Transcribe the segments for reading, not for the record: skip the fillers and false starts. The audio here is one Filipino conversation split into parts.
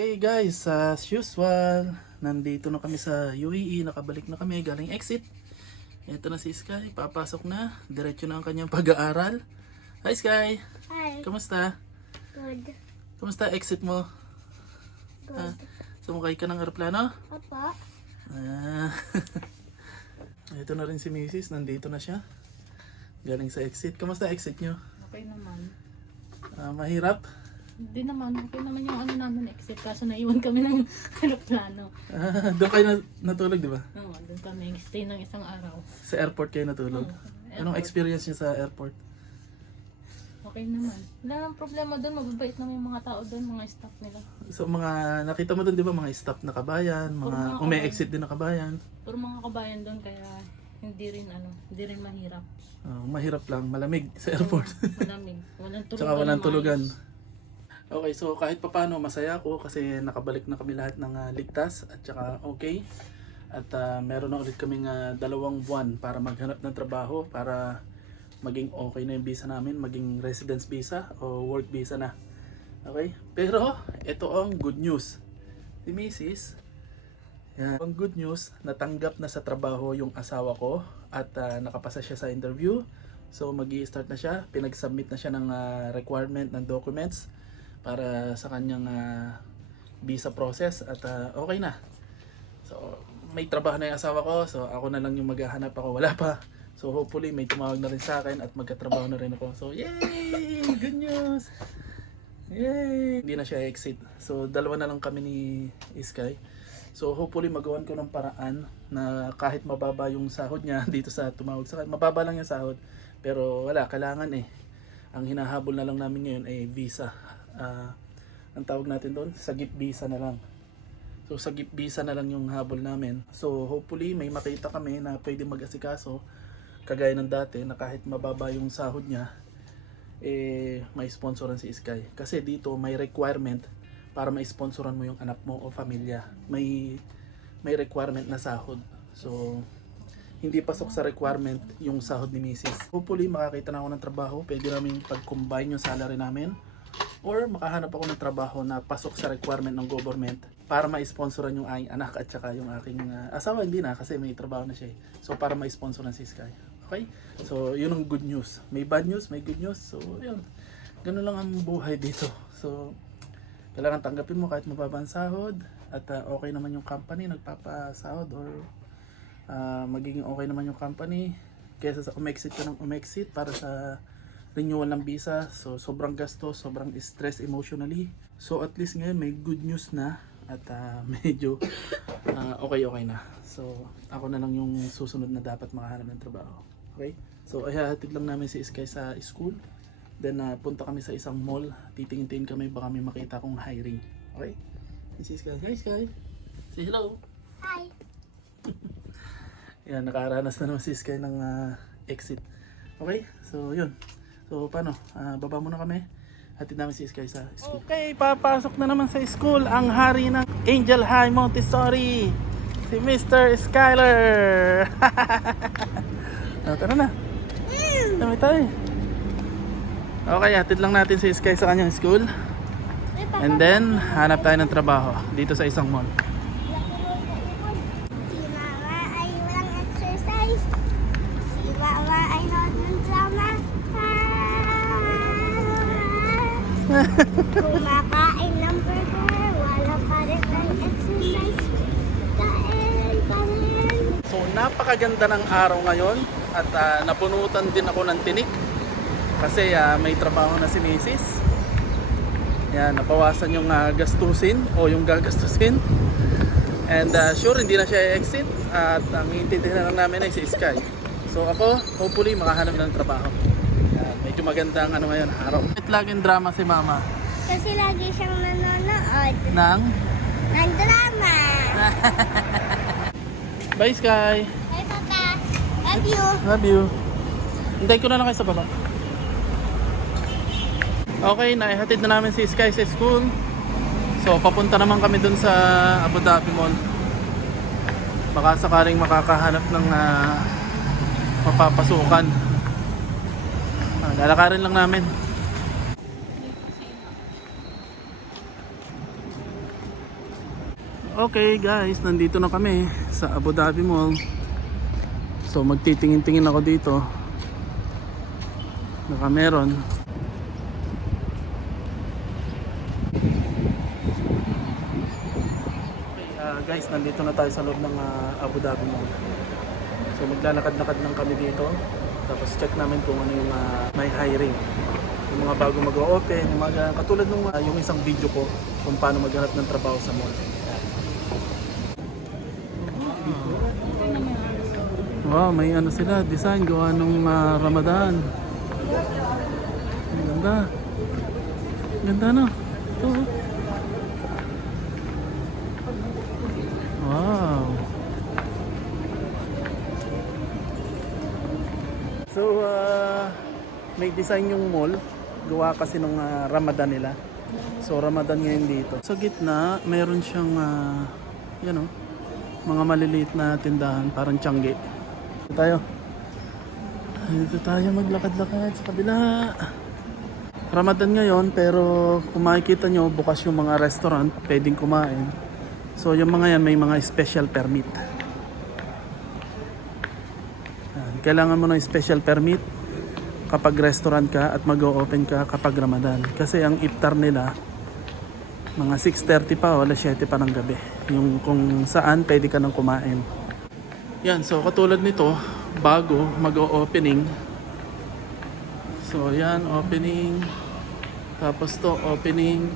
Okay guys, as usual, nandito na kami sa UAE, nakabalik na kami galing exit. Ito na si Sky, papasok na, diretso na ang kanyang pag-aaral. Hi Sky! Hi. Kamusta? Good. Kamusta exit mo? Good. Sumakay ka ng aeroplano? Opo. Ah. Ito na rin si Mrs. Nandito na siya. Galing sa exit. Kamusta exit nyo? Okay naman. Mahirap? Hindi naman. Okay naman yung ano namin exit. Kaso naiwan kami ng aeroplano. Doon kayo natulog, di ba? Oo, doon kami. Stay ng isang araw. Sa airport kayo natulog? Oo, Anong airport. experience niyo sa airport? Okay naman. Wala nang problema doon. Mababait naman yung mga tao doon. Mga staff nila. So mga nakita mo doon, di ba, mga staff na kabayan, Puro mga mga ume-exit din na kabayan. Puro mga kabayan doon. Kaya hindi rin mahirap. Mahirap lang, malamig sa airport. Malamig. Walang tulugan. Tsaka walang na tulugan. maayos. Okay, so kahit papano masaya ako kasi nakabalik na kami lahat ng ligtas at tsaka okay. At meron na ulit kaming 2 buwan para maghanap ng trabaho para maging okay na yung visa namin, maging residence visa o work visa na. Okay? Pero ito ang good news. Si Mrs. Yan. Ang good news, natanggap na sa trabaho yung asawa ko at nakapasa siya sa interview. So magi-start na siya, pinag-submit na siya ng requirement ng documents para sa kanyang visa process at okay na. So may trabaho na yung asawa ko, so ako na lang yung maghahanap, ako wala pa. So hopefully may tumawag na rin sa akin at magkatrabaho na rin ako. So yay! Good news! Yay! Hindi na siya exit. So dalawa na lang kami ni Sky. So hopefully magawan ko ng paraan na kahit mababa yung sahod niya dito sa tumawag sa akin. Mababa lang yung sahod. Pero wala, kailangan eh. Ang hinahabol na lang namin ngayon ay visa. Ang tawag natin doon, sagip visa na lang. So sagip visa na lang yung habol namin. So hopefully may makita kami na pwede mag-asikaso kagaya ng dati na kahit mababa yung sahod niya may sponsoran si Sky. Kasi dito may requirement para ma-sponsoran mo yung anak mo o pamilya. May requirement na sahod. So hindi pasok sa requirement yung sahod ni Mrs. Hopefully makakita na ako ng trabaho, pwede namin pag-combine yung salary namin. Or makahanap ako ng trabaho na pasok sa requirement ng government para ma-sponsoran yung aking anak at saka yung aking asawa. Hindi na kasi may trabaho na siya. So para ma-sponsoran si Sky. Okay? So yun ang good news. May bad news, may good news. So yun. Ganun lang ang buhay dito. So kailangan tanggapin mo kahit mababa ang sahod. At okay naman yung company nagpapasahod or magiging okay naman yung company. Kesa sa umexit ka ng umexit para sa renewal ng visa. So sobrang gastos, sobrang stress emotionally. So at least ngayon may good news na at medyo okay na. So ako na lang yung susunod na dapat makahanap ng trabaho. Okay? So ihahatid lang namin si Sky sa school. Then punta kami sa isang mall. Titingin-tingin kami baka may makita akong hiring. Okay? Si Sky. Hi Sky. Say hello. Hi. Yan, nakaranas na naman si Sky ng exit. Okay? So yun. So paano? Baba muna kami. Hatid namin si Sky sa school. Okay, papasok na naman sa school ang hari ng Angel High Montessori. Si Mr. Skyler. Tara na. Dami tayo. Okay, hatid lang natin si Sky sa kanyang school. And then, hanap tayo ng trabaho dito sa isang mall. Si Mama ay walang exercise. Si Mama ay nanonood ng drama. Kumakain ng burger. Wala pa rin ang exercise. Kain. So napakaganda ng araw ngayon at napunutan din ako ng tinik kasi may trabaho na si Mrs. Yan, napawasan yung gastusin o yung gagastusin. And sure hindi na siya exit at ang iintindihan na lang namin ay si Sky. So ako hopefully makahanap ng trabaho. Yan, medyo maganda ang ngayon araw. Laging drama si Mama. Kasi lagi siyang nanonood Nang? ng drama. Bye Sky. Hey, Papa. Love you. Love you. Hintay ko na lang kayo sa baba. Okay, naihatid na namin si Sky sa school. So papunta naman kami dun sa Abu Dhabi Mall. Baka sakaling makakahanap ng mapapasukan. Lalakarin lang namin. Okay guys, nandito na kami sa Abu Dhabi Mall. So magtitingin-tingin ako dito. Baka meron. Okay, guys, nandito na tayo sa loob ng Abu Dhabi Mall. So maglalakad-lakad lang kami dito. Tapos check namin kung ano yung may hiring. Yung mga bago mag-o-open, yung mga katulad nung yung isang video ko kung paano maghanap ng trabaho sa mall. Wow, may ano sila, design gawa nung Ramadan. Ang ganda. Ang ganda no? Ito. Wow. So, may design yung mall. Gawa kasi nung Ramadan nila. So, Ramadan ngayon dito. Sa gitna, mayroon siyang, yan o, mga maliliit na tindahan, parang Tiangge. Dito tayo maglakad-lakad sa kabila. Ramadan ngayon, pero kung makikita nyo, bukas yung mga restaurant, pwedeng kumain. So yung mga yan may mga special permit. Kailangan mo ng special permit kapag restaurant ka at mag-o-open ka kapag Ramadan. Kasi ang iftar nila, mga 6:30 pa o alas 7 pa ng gabi. Yung kung saan pwede ka nang kumain. Yan, so katulad nito, bago mag-o-opening. So yan, opening. Tapos to, opening.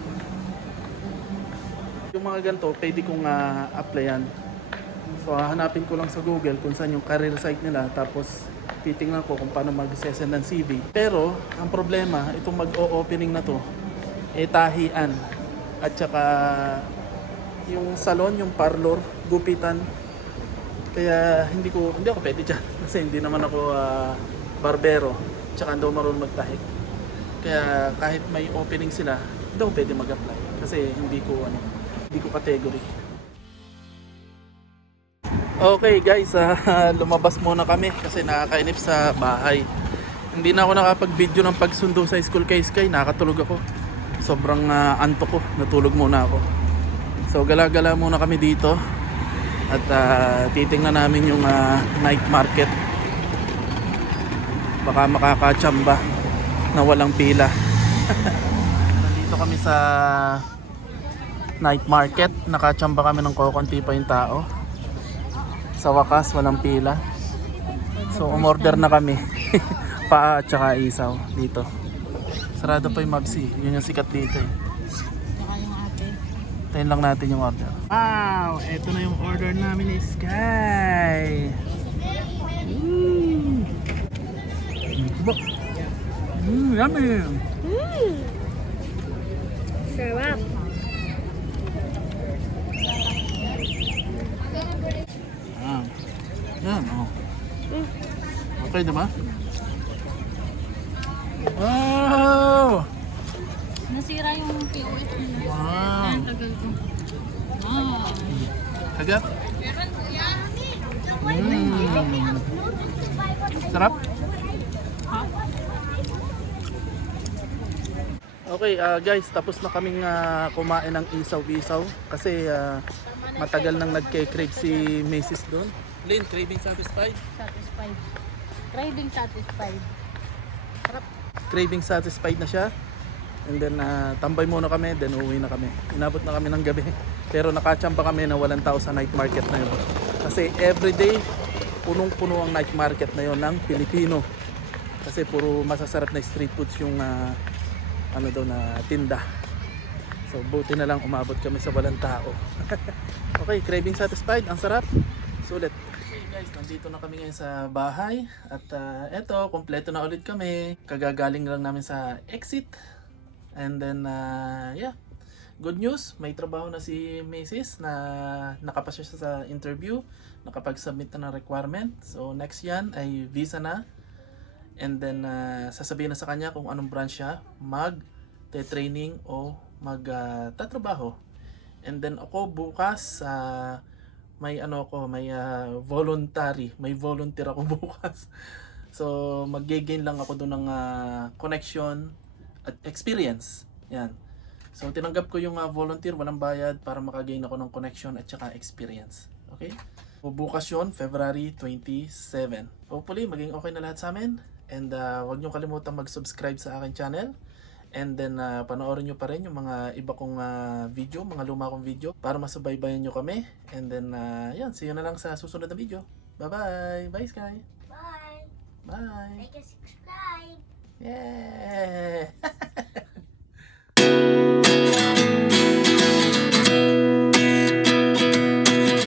Yung mga ganito, pwede kong applyan. So hahanapin ko lang sa Google kung saan yung career site nila. Tapos titingnan ko kung paano mag-send ng CV. Pero, ang problema, itong mag-o-opening na to, tahian. At saka yung salon, yung parlor, gupitan. Kaya hindi ako pwede dyan kasi hindi naman ako barbero tsaka hindi ako marunong magtahi. Kaya kahit may opening sila, hindi ako pwede mag-apply kasi hindi ko category. Okay guys, lumabas muna kami kasi nakakainip sa bahay. Hindi na ako nakapag-video ng pagsundo sa school kay Sky, nakatulog ako. Sobrang antok ko, natulog muna ako. So gala-gala muna kami dito. At titingnan namin yung night market. Baka makakachamba na walang pila. Nandito kami sa night market. Nakachamba kami ng kokonti pa yung tao. Sa wakas walang pila. So umorder na kami. Paa at saka isaw dito. Sarado pa yung Mabsi. Yun yung sikat dito eh. Tayin lang natin yung order. Wow! Ito na yung order namin ni Sky. Yummy! Sarap. Yan, oh. Okay diba? Wow! Nasira yung POS nila. Wow! Ang tagal ko. Wow. Agad? Sarap? Okay guys, tapos na kaming kumain ng isaw-isaw kasi matagal nang nagke-crave si Mrs. doon. Lynn, craving satisfied? Satisfied. Craving satisfied. Sarap. Craving satisfied na siya. And then tambay muna kami, then uwi na kami. Inabot na kami ng gabi. Pero nakachamba kami na walang tao sa night market na yun. Kasi everyday, punong-puno ang night market na yun ng Pilipino. Kasi puro masasarap na street foods yung na tinda. So buti na lang umabot kami sa walang tao. Okay, craving satisfied. Ang sarap. Sulit. Okay guys, nandito na kami ngayon sa bahay. At eto, kompleto na ulit kami. Kagagaling lang namin sa exit. And then, yeah, good news, may trabaho na si Mrs. na nakapasya siya sa interview, nakapag-submit na ng requirement. So, next yan ay visa na. And then, sasabihin na sa kanya kung anong branch siya, mag-training o mag-tatrabaho. And then, ako bukas, may volunteer ako bukas. So, mag-gain lang ako doon ng connection at experience. Yan. So tinanggap ko yung volunteer, walang bayad para makagain ako ng connection at saka experience. Okay? So, bukas yun, February 27. Hopefully, maging okay na lahat sa amin. And huwag nyo kalimutan mag-subscribe sa akin channel. And then, panoorin nyo pa rin yung mga iba kong video, mga luma kong video para masubaybayan nyo kami. And then, yan, see you na lang sa susunod na video. Bye-bye! Bye, Sky! Bye. Bye! Like and subscribe. Yeah!